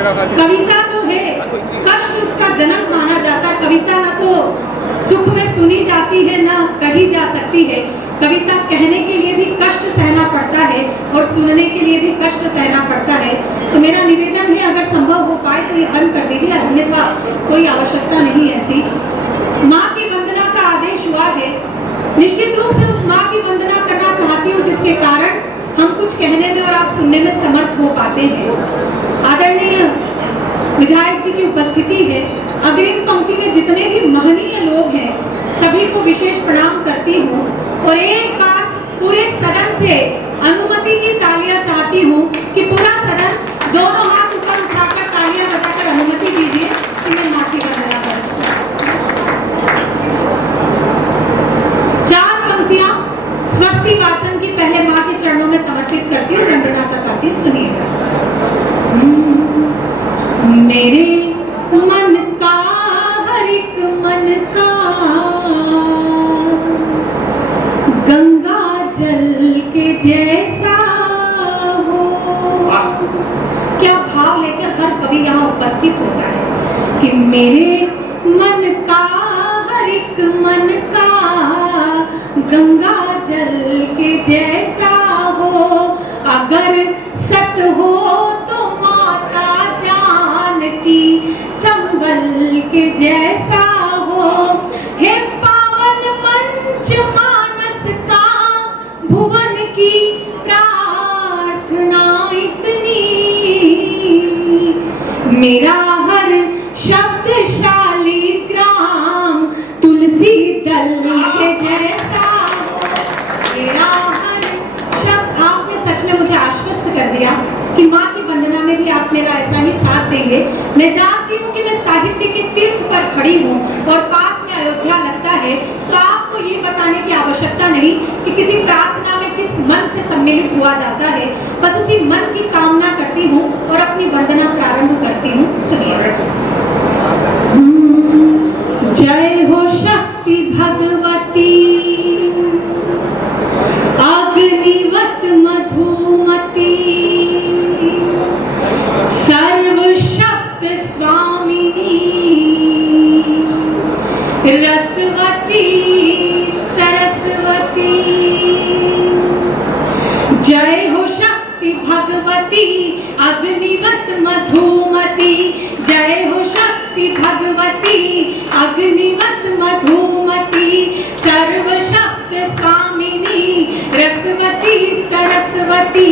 कविता जो है कष्ट उसका जनक माना जाता। कविता ना तो सुख में सुनी जाती है ना कही जा सकती है। कविता कहने के लिए भी कष्ट सहना पड़ता है और सुनने के लिए भी कष्ट सहना पड़ता है। तो मेरा निवेदन है अगर संभव हो पाए तो ये बंद कर दीजिए, अन्यथा कोई आवश्यकता नहीं ऐसी। माँ की वंदना का आदेश हुआ है, निश्चित रूप से उस माँ की वंदना करना चाहती हूँ जिसके कारण हम कुछ कहने में और आप सुनने में समर्थ हो पाते हैं। आदरणीय विधायक जी की उपस्थिति है, अग्रिम पंक्ति में जितने भी महनीय लोग हैं सभी को विशेष प्रणाम करती हूँ और एक बार पूरे सदन से अनुमति की तालियां चाहती हूँ कि पूरा सदन दोनों हाथ ऊपर उठाकर तालियां बजाकर अनुमति दीजिए कि मैं माँ की वंदना करूँ। 4 पंक्तियां स्वस्ति वाचन की पहले माँ के चरणों में समर्पित करती हूँ, वंदना तक आती हूँ, सुनिएगा। मेरे मन का हर एक मन का गंगा जल के जैसा हो। क्या भाव लेकर हर कवि यहाँ उपस्थित होता है कि मेरे मन का हर एक मन का गंगा जल के जैसा हो। अगर सत हो तो माता जानकी संबल के जैसा हो। हे पावन मंच मानस का भुवन की प्रार्थना इतनी, मेरा हर शब्दशाली ग्राम तुलसी दल के जैसा हो। मेरा हर शब्द, आपने सच में मुझे आश्वस्त कर दिया कि माँ की वंदना में भी आप मेरा ऐसा ही साथ देंगे। मैं जानती हूँ कि मैं साहित्य के तीर्थ पर खड़ी हूँ और पास में अयोध्या लगता है, तो आपको ये बताने की आवश्यकता नहीं कि किसी प्रार्थना में किस मन से सम्मिलित हुआ जाता है। बस उसी मन की कामना करती हूँ और अपनी वंदना प्रारंभ करती हूँ। सुनिए। जय हो शक्ति भगवती अग्निवत मधुमती सर्वशक्त स्वामिनी रसवती सरस्वती। जय हो शक्ति भगवती अग्निवत मधुमती, जय हो शक्ति भगवती अग्निवत मधुमती सर्वशक्त स्वामिनी रसवती सरस्वती।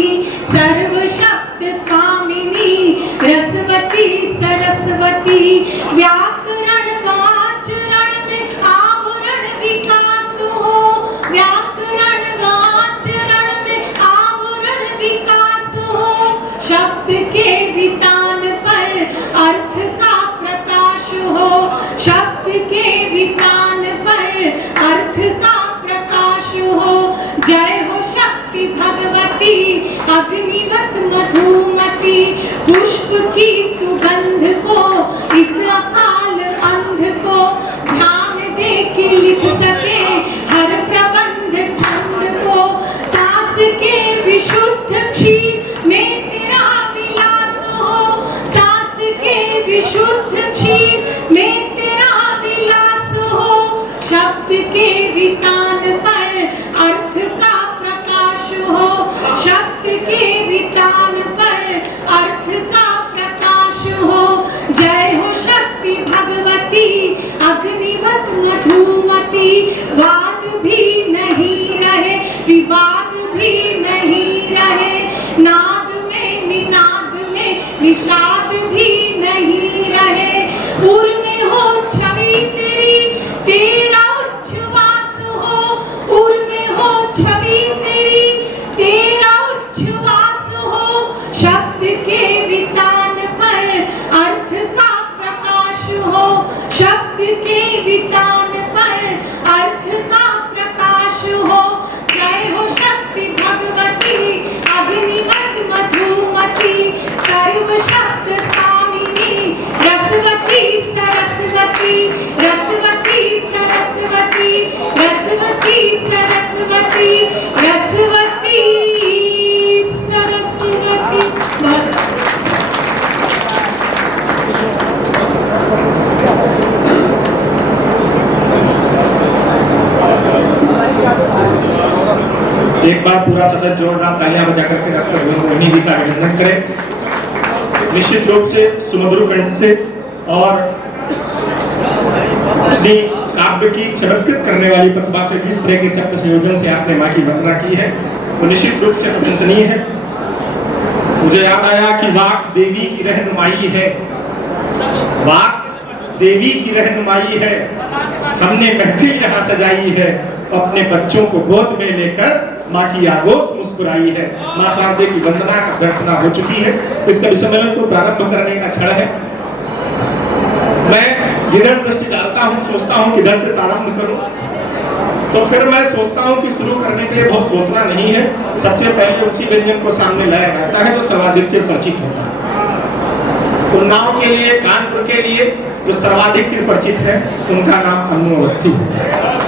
सर्वशक्त स्वामिनी रसवती सरस्वती। व्याकरण वाचरण में आवरण विकास हो। व्याकरण वाचरण में आवरण विकास हो। शब्द के वितान पर अर्थ का प्रकाश हो। शब्द के वितान पर अर्थ का प्रकाश हो। जय हो शक्ति भगवती अग्निवत मधुमती। पुष्प की सुगंध को इस अकाल अंध को ध्यान दे के लिख सके हर प्रबंध छंद को। सांस के विशुद्ध क्षीर में तेरा विलास हो। सांस के विशुद्ध क्षीर में तेरा विलास हो। शब्द के वितान पर अर्थ का प्रकाश हो। शब्द के वितान पर अर्थ का प्रकाश हो। जय हो शक्ति भगवती अग्निवत मधुमती। वाद भी नहीं रहे, विवाद भी नहीं रहे, नाद में निनाद में विषाद भी नहीं रहे। उर में हो छवि तेरी, तेरा उच्छ्वास हो। उर में हो छवि तेरी, तेरा उच्छ्वास हो। शब्द के वितान पर अर्थ का प्रकाश हो। शब्द के वितान पर अर्थ का प्रकाश हो। जय हो शक्ति भगवती अग्निवत मधुमती सर्वशक्त स्वामिनी रसवती सरस्वती। रसवती सरस्वती, रसवती सरस्वती, रसवती सरस्वती। एक बार पूरा सदन जोरदार तालियां बजा करके डॉक्टर रोहिणी जी का अभिनंदन करें। निश्चित रूप से सुमधुर कंठ से और अपनी काव्य की चमत्कृत करने वाली प्रतिभा से जिस तरह के शब्द संयोजन से आपने माँ की वंदना की है वो निश्चित रूप से प्रशंसनीय है। मुझे याद आया कि वाक देवी की रहनुमाई है, वाक देवी की रहनुमाई है। हमने महफिल यहाँ सजाई है, अपने बच्चों को गोद में लेकर माँ की आगोश मुस्कुराई है। माँ शारदे की वंदना का प्रार्थना हो चुकी है। इस कवि सम्मेलन को प्रारंभ करने का क्षण है। मैं जिधर दृष्टि डालता हूँ सोचता हूँ किधर से प्रारंभ करूँ, तो फिर मैं सोचता हूँ कि शुरू करने के लिए बहुत सोचना नहीं है। सबसे पहले उसी व्यंजन को सामने लाया जाता है जो सर्वाधिक चिर परिचित होता है। उन्नाव के लिए, कानपुर के लिए जो सर्वाधिक चिर परिचित है उनका नाम अनु अवस्थी है।